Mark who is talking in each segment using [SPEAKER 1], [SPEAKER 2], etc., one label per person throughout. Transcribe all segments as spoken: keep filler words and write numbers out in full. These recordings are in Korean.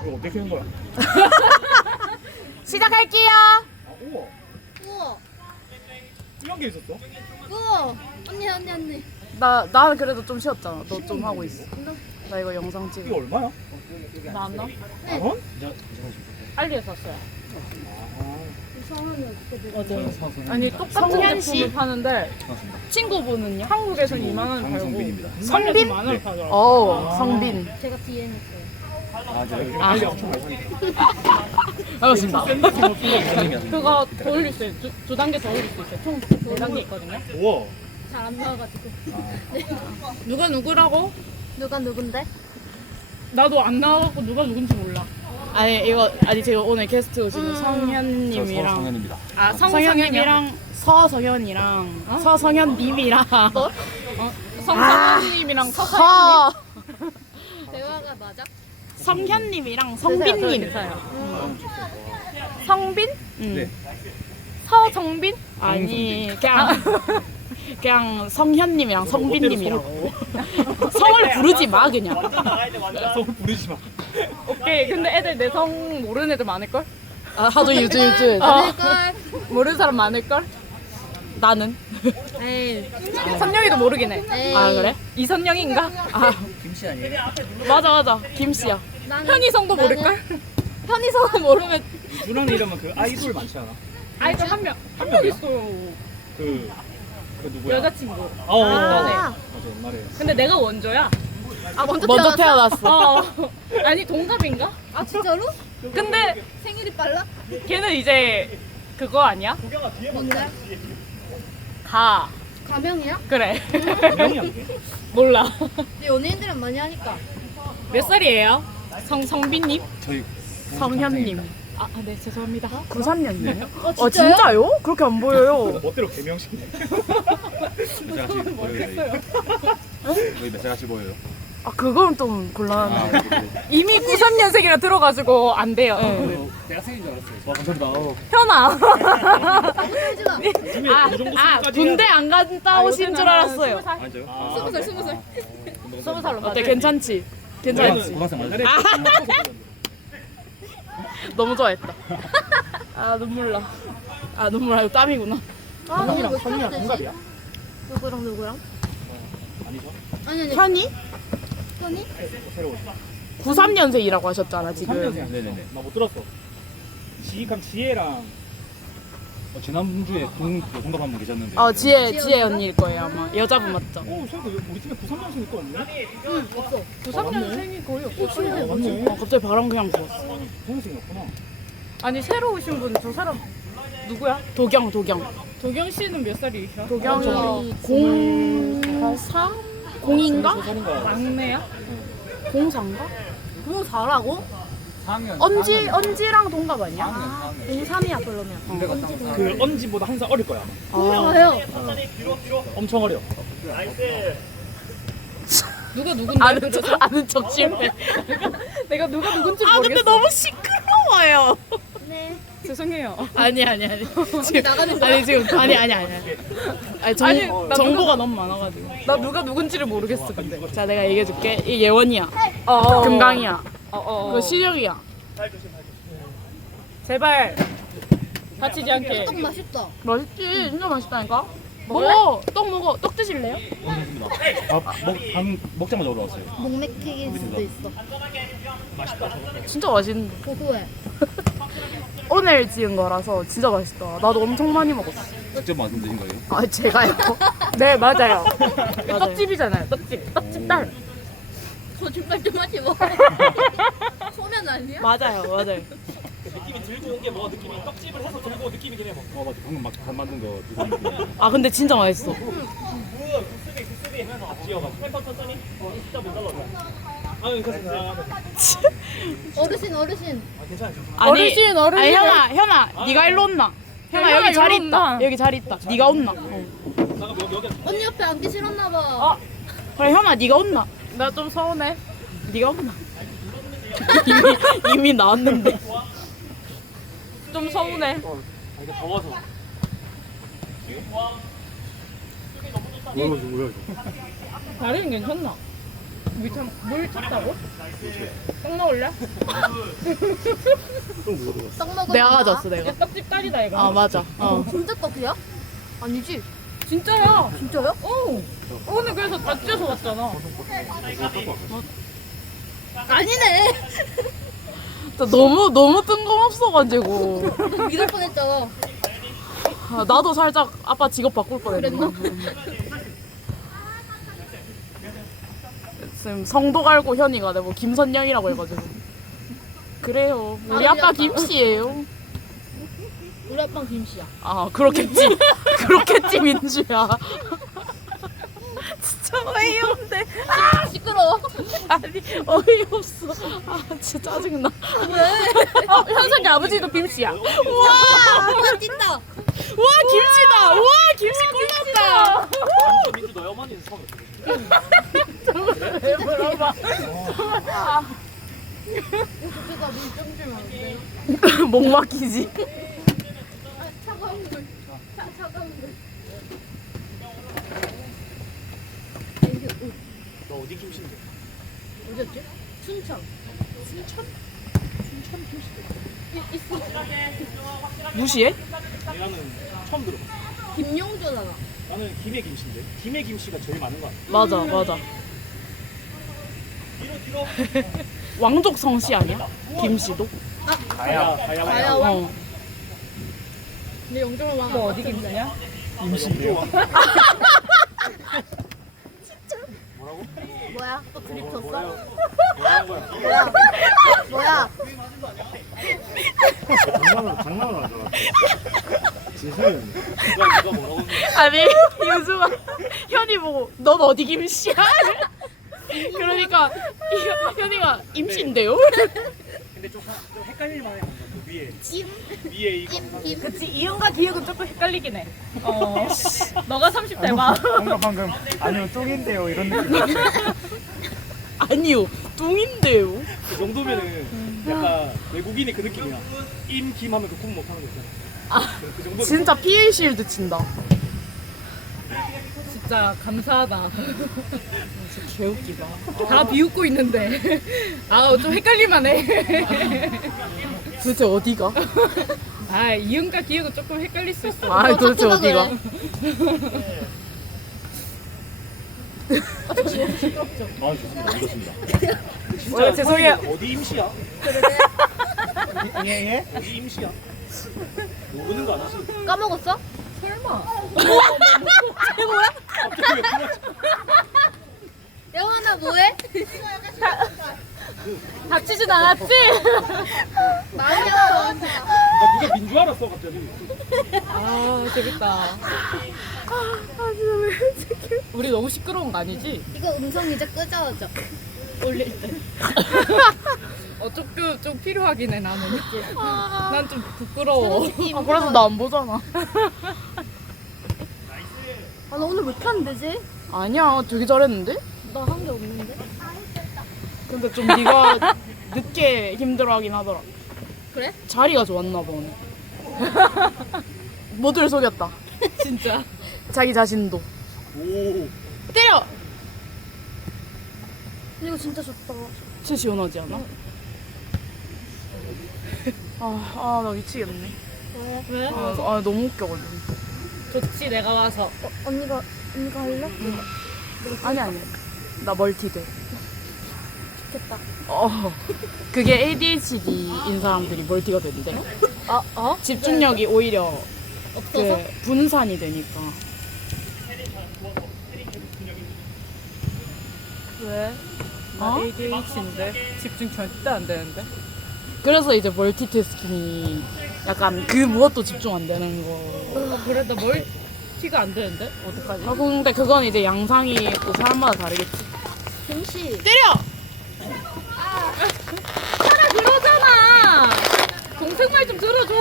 [SPEAKER 1] 이거 어떻게 하는 거야?
[SPEAKER 2] 시작할게요.
[SPEAKER 1] 아, 우와.
[SPEAKER 3] 우와
[SPEAKER 1] 이런 게 있었어?
[SPEAKER 3] 우와 언니 언니 언니
[SPEAKER 2] 나 나는 그래도 좀 쉬었잖아. 너 좀 하고 있어. 나 이거 영상
[SPEAKER 1] 이게
[SPEAKER 2] 찍어.
[SPEAKER 1] 얼마야?
[SPEAKER 2] 나 안 나?
[SPEAKER 1] 만 원?
[SPEAKER 2] 알리에 샀어요.
[SPEAKER 3] 이상하네 어떻게
[SPEAKER 2] 맞아요. 아니 똑같은 제품을 파는데 친구분은요? 한국에서는 이만 원 팔고 성빈? 만 원 팔더라고요. 어, 성빈.
[SPEAKER 3] 제가 뒤에 있어요
[SPEAKER 1] 아, 네.
[SPEAKER 2] 아.
[SPEAKER 1] 알리 엄청 많이 사니까.
[SPEAKER 2] 반갑습니다.
[SPEAKER 4] 그거 더 올릴 수 있어요. 두, 두 단계 더 올릴 수 있어요. 총 네 단계 있거든요.
[SPEAKER 1] 우와.
[SPEAKER 3] 잘 안 나와가지고
[SPEAKER 4] 누가 누구라고?
[SPEAKER 3] 누가 누군데?
[SPEAKER 4] 나도 안 나와갖고 누가 누군지 몰라.
[SPEAKER 2] 아니 이거 아니 제가 오늘 게스트 오신 성현님이랑
[SPEAKER 5] 성현입니다.
[SPEAKER 4] 아, 성,
[SPEAKER 2] 성현님이랑 서성현이랑
[SPEAKER 4] 어?
[SPEAKER 2] 서성현님이랑
[SPEAKER 4] 어? 성성현님이랑 서서현님?
[SPEAKER 2] 서
[SPEAKER 3] 대화가 맞아?
[SPEAKER 2] 성현님이랑 성빈님.
[SPEAKER 4] 괜찮아요.
[SPEAKER 2] 성빈? 응.
[SPEAKER 1] 네.
[SPEAKER 2] 서정빈? 아니 그냥 그냥 성현님이랑 성빈님이라고. 성을 부르지 마 그냥.
[SPEAKER 1] 성 부르지 마.
[SPEAKER 4] 오케이. 근데 애들 내 성 모르는 애들 많을걸?
[SPEAKER 2] 아, 하도 유주 유주.
[SPEAKER 3] 아닐걸
[SPEAKER 4] 모르는 사람 많을걸?
[SPEAKER 2] 나는.
[SPEAKER 3] 에이
[SPEAKER 4] 선영이도 모르긴 해.
[SPEAKER 3] 에이
[SPEAKER 2] 아 그래?
[SPEAKER 4] 이선영인가?
[SPEAKER 2] 아 김씨 아니에요? 맞아 맞아 김씨야.
[SPEAKER 3] 나는,
[SPEAKER 4] 편의성도
[SPEAKER 3] 나는
[SPEAKER 4] 모를걸?
[SPEAKER 3] 편의성은 모르면
[SPEAKER 1] 누랑 이름은 그 아이돌 많지 않아?
[SPEAKER 4] 아이돌 한 명. 한 명
[SPEAKER 1] 명이야?
[SPEAKER 4] 있어요.
[SPEAKER 1] 그, 그 누구야?
[SPEAKER 4] 여자친구.
[SPEAKER 1] 어, 어, 어.
[SPEAKER 3] 아.
[SPEAKER 1] 맞아, 옛날에.
[SPEAKER 4] 근데 내가 원조야.
[SPEAKER 3] 아 먼저,
[SPEAKER 2] 먼저
[SPEAKER 3] 태어났어?
[SPEAKER 2] 태어났어.
[SPEAKER 4] 어. 아니 동갑인가?
[SPEAKER 3] 아 진짜로?
[SPEAKER 4] 근데
[SPEAKER 3] 생일이 빨라?
[SPEAKER 4] 걔는 이제 그거 아니야?
[SPEAKER 3] 뭔데?
[SPEAKER 4] 가.
[SPEAKER 3] 가명이야?
[SPEAKER 4] 그래.
[SPEAKER 1] 명이 안 돼?
[SPEAKER 4] 몰라.
[SPEAKER 3] 근데 연예인들은 많이 하니까
[SPEAKER 4] 몇 살이에요? 성 성빈님?
[SPEAKER 5] 저희
[SPEAKER 2] 성현님.
[SPEAKER 4] 아, 아, 네 죄송합니다.
[SPEAKER 2] 구삼 년이에요?
[SPEAKER 3] 어
[SPEAKER 2] 어 진짜요? 그렇게 안 보여요.
[SPEAKER 1] 멋대로 개명시키네.
[SPEAKER 5] 몇 살같이 보여요? 저희 몇 살같이 보여요?
[SPEAKER 2] 아 그건 좀 곤란하네.
[SPEAKER 5] 아, 그래.
[SPEAKER 4] 이미 구삼 년생이라 들어가지고 안 돼요.
[SPEAKER 2] 네.
[SPEAKER 5] 대학생인 줄 알았어요. 와, 감사합니다. 어.
[SPEAKER 4] 현아.
[SPEAKER 3] 떨지 마
[SPEAKER 1] 요즘에
[SPEAKER 4] 아,
[SPEAKER 1] 그 정도
[SPEAKER 4] 아,
[SPEAKER 1] 수준까지
[SPEAKER 2] 군대 안 갔다 오신 줄 알았어요.
[SPEAKER 5] 아니죠?
[SPEAKER 1] 아,
[SPEAKER 3] 스무 살 스무 살
[SPEAKER 4] 스무 살로
[SPEAKER 2] 어때 괜찮지? 괜찮지?
[SPEAKER 5] 고등학생 맞아요?
[SPEAKER 1] 옛날에
[SPEAKER 2] 너무 좋아했다. 아 눈물 나. 아 눈물 아니고 땀이구나.
[SPEAKER 3] 아 너무 왜
[SPEAKER 1] 선이랑
[SPEAKER 3] 그러지?
[SPEAKER 1] 동갑이야?
[SPEAKER 3] 누구랑 누구랑?
[SPEAKER 1] 아니죠?
[SPEAKER 3] 아니 아니
[SPEAKER 2] 현이?
[SPEAKER 3] 현이?
[SPEAKER 1] 새로워.
[SPEAKER 2] 구삼 년생이라고 하셨잖아 지금.
[SPEAKER 1] 삼 년생.
[SPEAKER 5] 네네네.
[SPEAKER 1] 나 못 들었어. 지익함 지혜랑
[SPEAKER 5] 어, 지난주에 동, 그 동갑 한 분 계셨는데.
[SPEAKER 2] 어 지혜
[SPEAKER 3] 지혜
[SPEAKER 2] 지혜
[SPEAKER 3] 언니가?
[SPEAKER 2] 언니일 거예요 아마. 여자분 맞죠?
[SPEAKER 1] 어, 생각해 우리 팀에 구삼 년생이 또 없네?
[SPEAKER 3] 응 없어
[SPEAKER 4] 구삼 년생이 거의 없어.
[SPEAKER 1] 어, 맞네.
[SPEAKER 2] 어 갑자기 바람 그냥 불었어.
[SPEAKER 1] 년생이었구나.
[SPEAKER 4] 아니 새로 오신 분 저 사람 누구야?
[SPEAKER 2] 도경 도경.
[SPEAKER 4] 도경 씨는 몇 살이셔?
[SPEAKER 2] 도경이 공사? 공인가?
[SPEAKER 1] 저사인가
[SPEAKER 4] 막내야?
[SPEAKER 2] 공사인가?
[SPEAKER 3] 공사라고?
[SPEAKER 5] 사 학년.
[SPEAKER 2] 언지 언지랑 동갑 아니야?
[SPEAKER 3] 아 공삼이야 그러면
[SPEAKER 5] 군대 갔다 온 사람.
[SPEAKER 1] 그 언지보다 한 살 어릴 거야 아마.
[SPEAKER 3] 공사예요
[SPEAKER 1] 엄청 어려.
[SPEAKER 4] 누가 누군데?
[SPEAKER 2] 아는 척 아는 척 실패.
[SPEAKER 4] 내가 누가 누군지
[SPEAKER 2] 아
[SPEAKER 4] 모르겠어.
[SPEAKER 2] 근데 너무 시끄러워요.
[SPEAKER 3] 네
[SPEAKER 4] 죄송해요.
[SPEAKER 2] 아니 아니 아니. 지금
[SPEAKER 3] 나가는 거야?
[SPEAKER 2] 아니 지금 아니 아니 아니. 아니, 정,
[SPEAKER 4] 아니, 나
[SPEAKER 2] 정보가 너무 많아가지고.
[SPEAKER 4] 나 누가 누군지를 모르겠어 근데.
[SPEAKER 2] 자 내가 얘기해줄게. 이 예원이야.
[SPEAKER 4] 어.
[SPEAKER 2] 금강이야.
[SPEAKER 4] 어, 어.
[SPEAKER 2] 그 시력이야.
[SPEAKER 4] 제발 다치지 않게.
[SPEAKER 3] 떡 맛있다
[SPEAKER 2] 맛있지. 진짜 맛있다니까. 먹어. 떡 먹어. 떡 드실래요?
[SPEAKER 5] 오셨습니다. 밥 먹, 밥 먹자마자 올라왔어요.
[SPEAKER 3] 목 맥힐 수도 있어
[SPEAKER 2] 진짜 맛있는데.
[SPEAKER 3] 고소해
[SPEAKER 2] 오늘 지은 거라서 진짜 맛있다. 나도 엄청 많이 먹었어.
[SPEAKER 5] 직접 만드신 거예요?
[SPEAKER 2] 아 제가요?
[SPEAKER 4] 네 맞아요.
[SPEAKER 2] 맞아요.
[SPEAKER 4] 떡집이잖아요. 떡집. 떡집 딸.
[SPEAKER 3] 거짓말 좀 하지 마 소면 아니야?
[SPEAKER 2] 맞아요, 맞아요.
[SPEAKER 1] 느낌이 들고 온 게 뭐 느낌이 떡집을 해서 들고 온 느낌이긴 해 뭐.
[SPEAKER 5] 어, 맞아. 방금 막 간 만든 거 두고 있는데.
[SPEAKER 2] 아 근데 진짜 맛있어.
[SPEAKER 1] 구스비 구스비 하면서 다 지어가지고. 펜터 천천히. 어, 진짜 못 잘라줘. 아유 괜찮습니다.
[SPEAKER 3] 어르신 어르신
[SPEAKER 1] 아 괜찮아.
[SPEAKER 2] 아니,
[SPEAKER 4] 어르신, 어르신.
[SPEAKER 2] 아니 현아, 현아, 네가 일로 온나? 현아
[SPEAKER 4] 현아,
[SPEAKER 2] 여기 자리
[SPEAKER 4] 여기
[SPEAKER 2] 있다.
[SPEAKER 4] 온나?
[SPEAKER 2] 여기 자리 있다. 네가 온나? 어.
[SPEAKER 1] 잠깐 여기 여기.
[SPEAKER 3] 언니 옆에 앉기 싫었나 봐
[SPEAKER 4] 어.
[SPEAKER 2] 그래 현아, 네가 온나?
[SPEAKER 4] 나 좀 서운해.
[SPEAKER 2] 네가 온나? 이미 이미 나왔는데.
[SPEAKER 4] 좀 서운해.
[SPEAKER 1] 아 이게 더워서.
[SPEAKER 5] 뭐야, 뭐야, 이거.
[SPEAKER 4] 다리는 괜찮나? 물, 참, 물 찼다고? 떡 먹을래?
[SPEAKER 3] 떡 먹어.
[SPEAKER 2] 내가 가졌어 내가.
[SPEAKER 4] 이제 떡집 딸이다 이거.
[SPEAKER 2] 아 맞아. 어.
[SPEAKER 3] 진짜 떡이야? 아니지.
[SPEAKER 4] 진짜야.
[SPEAKER 3] 진짜요?
[SPEAKER 4] 어. 오늘 그래서 다 찢어서 왔잖아.
[SPEAKER 3] 아니네.
[SPEAKER 2] 진짜 너무 너무 뜬금없어가지고.
[SPEAKER 3] 믿을 뻔했잖아.
[SPEAKER 2] 아, 나도 살짝 아빠 직업 바꿀 뻔했나? 지금 성도 갈고 현이가 내뭐 김선영이라고 해가지고. 그래요. 우리
[SPEAKER 3] 아,
[SPEAKER 2] 아빠
[SPEAKER 3] 우리 아빠.
[SPEAKER 2] 김씨예요.
[SPEAKER 3] 우리 아빠는 김씨야.
[SPEAKER 2] 아 그렇겠지. 그렇겠지 민주야. 진짜 어이없네.
[SPEAKER 3] 시끄러워.
[SPEAKER 2] 아니 어이없어. 아 진짜 짜증나.
[SPEAKER 3] 왜?
[SPEAKER 2] 어, 현석이 아버지도 김씨야.
[SPEAKER 3] 와, 아빠 찐다.
[SPEAKER 2] 와 김씨다. 와 김씨 꼴났다.
[SPEAKER 1] 민주 너희 어머니는 성이 어떻게
[SPEAKER 2] 왜 물어봐.
[SPEAKER 3] 그가 물좀 주면 안 돼?
[SPEAKER 2] 목 막히지.
[SPEAKER 3] 아, 차가운 물. 차, 차가운 물. 이게 어,
[SPEAKER 1] 너 어디 김씨인데?
[SPEAKER 3] 어디였지? 춘천. 춘천? 춘천 김씨. 있어.
[SPEAKER 2] 무시해?
[SPEAKER 1] 나는 처음 들어봤어.
[SPEAKER 3] 김용조잖아.
[SPEAKER 1] 나는 김해 김씨인데. 김해 김씨가 제일 많은 거 아니야?
[SPEAKER 2] 맞아 맞아.
[SPEAKER 1] 뒤로 뒤로.
[SPEAKER 2] 왕족 성씨 아니야? 김씨도?
[SPEAKER 1] 가야 가야
[SPEAKER 3] 가야
[SPEAKER 1] 가야.
[SPEAKER 2] 어.
[SPEAKER 3] 근데 영종을 왕.
[SPEAKER 4] 뭐 어디 김씨냐?
[SPEAKER 1] 김씨인데요? 뭐라고?
[SPEAKER 3] 뭐야? 또 드립 쳤어?
[SPEAKER 1] 뭐라는 거야?
[SPEAKER 3] 뭐야? 뭐야?
[SPEAKER 5] 장난으로 장난으로 하잖아. 진심이었네.
[SPEAKER 1] 누가 누가 뭐라고 했는데?
[SPEAKER 2] 아니 유수가 현이 보고 넌 어디 김씨야? 그러니까 이- 현이가 임씨인데요?
[SPEAKER 1] 근데 좀, 하- 좀 헷갈릴 만해. 그 위에
[SPEAKER 3] 찜?
[SPEAKER 1] 위에 이거
[SPEAKER 3] 찜? 김?
[SPEAKER 4] 그치 이응과 기억은 조금 헷갈리긴 해. 어. 너가 삼십 대봐.
[SPEAKER 6] 뭔가 방금 아니요 뚱인데요 이런 느낌.
[SPEAKER 2] 아니요 뚱인데요.
[SPEAKER 1] 그 정도면은 약간 외국인이 그 느낌이야. 임김 하면 그 국 못하는 거 있잖아. 그 정도.
[SPEAKER 2] 진짜 피에이 실드 친다.
[SPEAKER 4] 진짜 감사하다.
[SPEAKER 2] 진짜 개웃기다.
[SPEAKER 4] 다 비웃고 있는데. 아우 좀 헷갈릴만해.
[SPEAKER 2] 도대체 어디가?
[SPEAKER 4] 아 이응과 기억은 조금 헷갈릴 수 있어.
[SPEAKER 2] 아 도대체
[SPEAKER 3] 착하다
[SPEAKER 2] 어디가?
[SPEAKER 5] 아 좋습니다. 이것입니다.
[SPEAKER 1] 진짜
[SPEAKER 2] 어, 죄송해요.
[SPEAKER 1] 어디 임시야?
[SPEAKER 6] 예예.
[SPEAKER 1] 어디 임시야? 모르는 거 아니지?
[SPEAKER 3] 까먹었어?
[SPEAKER 4] 설마.
[SPEAKER 1] 갑자기 왜 그러지?
[SPEAKER 3] 영원아 뭐해?
[SPEAKER 2] 다치진 않았지?
[SPEAKER 3] 마녀.
[SPEAKER 1] 나 누가 민주 알았어 갑자기.
[SPEAKER 4] 아 재밌다.
[SPEAKER 2] 우리 너무 시끄러운 거 아니지?
[SPEAKER 3] 이거 음성 이제 끄져져.
[SPEAKER 4] 올릴 때. 어 조금 좀 필요하긴 해 나는. 난 좀 부끄러워.
[SPEAKER 2] 아 그래서 나 안 보잖아.
[SPEAKER 3] 아, 나 오늘 왜 이렇게 안 되지?
[SPEAKER 2] 아니야 되게 잘했는데?
[SPEAKER 3] 나 한 게 없는데?
[SPEAKER 2] 근데 좀 네가 늦게 힘들어하긴 하더라.
[SPEAKER 3] 그래?
[SPEAKER 2] 자리가 좋았나 봐 오늘. 모두를 속였다.
[SPEAKER 4] 진짜.
[SPEAKER 2] 자기 자신도.
[SPEAKER 1] 오.
[SPEAKER 2] 때려!
[SPEAKER 3] 근데 이거 진짜 좋다.
[SPEAKER 2] 진짜 시원하지 않아? 아, 아, 나 미치겠네.
[SPEAKER 3] 왜?
[SPEAKER 4] 왜?
[SPEAKER 2] 아, 아 너무 웃겨가지고.
[SPEAKER 4] 좋지 내가 와서.
[SPEAKER 3] 어, 언니가, 언니가 할래?
[SPEAKER 2] 아니, 아니. 나 멀티 돼.
[SPEAKER 3] 좋겠다.
[SPEAKER 2] 어. 그게 에이디에이치디인 사람들이 멀티가 된대.
[SPEAKER 3] 어? 어?
[SPEAKER 2] 집중력이 오히려
[SPEAKER 3] 없어서?
[SPEAKER 2] 그 분산이 되니까.
[SPEAKER 4] 왜? 나
[SPEAKER 2] 어?
[SPEAKER 4] 에이디에이치인데 집중 절대 안 되는데.
[SPEAKER 2] 그래서 이제 멀티태스킹이 약간 그 무엇도 집중 안 되는 거.
[SPEAKER 4] 어, 그래 나 멀티가 안 되는데 어떡하지?
[SPEAKER 2] 아, 근데 그건 이제 양상이 또 사람마다 다르겠지.
[SPEAKER 3] 김씨.
[SPEAKER 2] 때려!
[SPEAKER 4] 하나 그러잖아. 동생 말 좀 들어줘.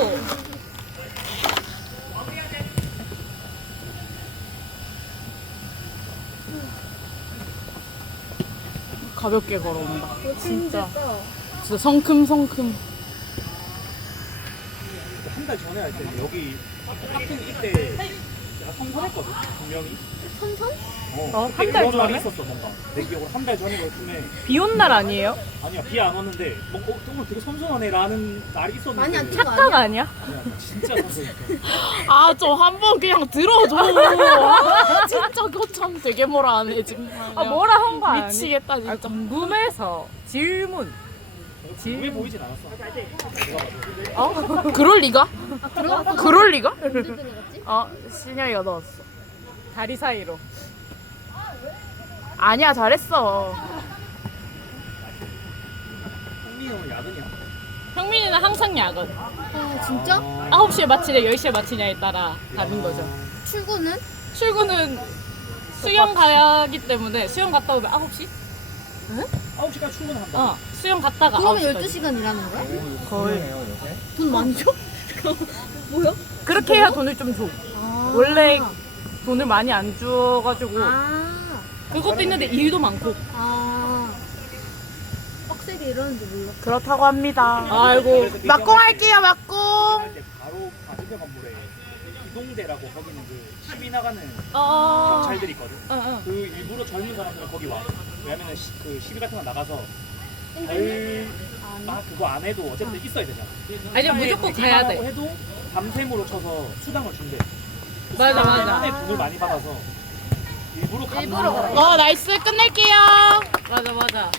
[SPEAKER 2] 가볍게 걸어온다.
[SPEAKER 3] 진짜.
[SPEAKER 2] 진짜 성큼성큼.
[SPEAKER 1] 한 달 전에 할 때 여기 같은 이때 약간 성선했거든 분명히.
[SPEAKER 3] 선선?
[SPEAKER 1] 어,
[SPEAKER 2] 어,
[SPEAKER 1] 그때
[SPEAKER 2] 한달
[SPEAKER 1] 그런 날이
[SPEAKER 2] 전에?
[SPEAKER 1] 있었어 뭔가. 내 기억으로 한 달 전이었는데
[SPEAKER 2] 비 온 날 아니에요?
[SPEAKER 1] 아니야 비 안 왔는데 뭐 어, 오늘 되게 선선하네라는 날이 있었는데.
[SPEAKER 3] 많이 안 추워.
[SPEAKER 2] 착각 아니야?
[SPEAKER 1] 아니야 진짜 선선했어.
[SPEAKER 2] 아, 저 한 번 그냥 들어줘. 아, 진짜 그참 되게 뭐라 하네, 정말.
[SPEAKER 4] 아 뭐라 한 거 아니?
[SPEAKER 2] 미치겠다,
[SPEAKER 4] 아,
[SPEAKER 2] 진짜.
[SPEAKER 4] 궁금해서 질문.
[SPEAKER 1] 왜 보이진 않았어.
[SPEAKER 2] 어? 그럴 리가?
[SPEAKER 3] 아, 들어갔어.
[SPEAKER 2] 그럴 리가?
[SPEAKER 3] 언제 들어갔지?
[SPEAKER 2] 어, 신영이가 넣었어.
[SPEAKER 4] 다리 사이로.
[SPEAKER 2] 아니야, 잘했어.
[SPEAKER 1] 흥민이 오늘 야근이야.
[SPEAKER 2] 형민이는 항상 야근.
[SPEAKER 3] 아, 진짜?
[SPEAKER 1] 어.
[SPEAKER 2] 아홉 시에 마치냐, 열 시에 마치냐에 따라 다른 거죠.
[SPEAKER 3] 출근은?
[SPEAKER 2] 출근은 수영 가기 때문에 수영 갔다 오면 아홉 시?
[SPEAKER 1] 아홉 시까지 출근한다.
[SPEAKER 2] 어, 수영 갔다가
[SPEAKER 3] 그러면
[SPEAKER 2] 아홉 시까지.
[SPEAKER 3] 열두 시간 일하는 거야?
[SPEAKER 2] 거의.
[SPEAKER 3] 돈 많이 줘? 뭐야?
[SPEAKER 2] 그렇게 해야 돈을 좀 줘.
[SPEAKER 3] 아.
[SPEAKER 2] 원래 돈을 많이 안 줘가지고
[SPEAKER 3] 아.
[SPEAKER 2] 그것도 있는데 일도 많고.
[SPEAKER 3] 아. 빡세게 이러는지 몰라.
[SPEAKER 2] 그렇다고 합니다. 아이고, 막공 할게요, 막공.
[SPEAKER 1] 할때 바로 바지대 건물에 이동대라고 거기는 그 시비 나가는
[SPEAKER 2] 어,
[SPEAKER 1] 경찰들이 있거든.
[SPEAKER 2] 어, 어.
[SPEAKER 1] 그 일부러 젊은 사람들은 거기 와. 왜냐면은 시, 그 시비 같은 거 나가서 별, 아 그거 안 해도 어쨌든 있어야 되잖아.
[SPEAKER 2] 아니야, 무조건 가야 돼.
[SPEAKER 1] 하고 해도 밤샘으로 쳐서 수당을 준대.
[SPEAKER 2] 맞아,
[SPEAKER 1] 수당
[SPEAKER 2] 맞아.
[SPEAKER 1] 때문에 돈을 많이 받아서 일부러 가는
[SPEAKER 3] 일부러
[SPEAKER 1] 사람이
[SPEAKER 2] 어, 나이스, 끝낼게요. 맞아, 맞아.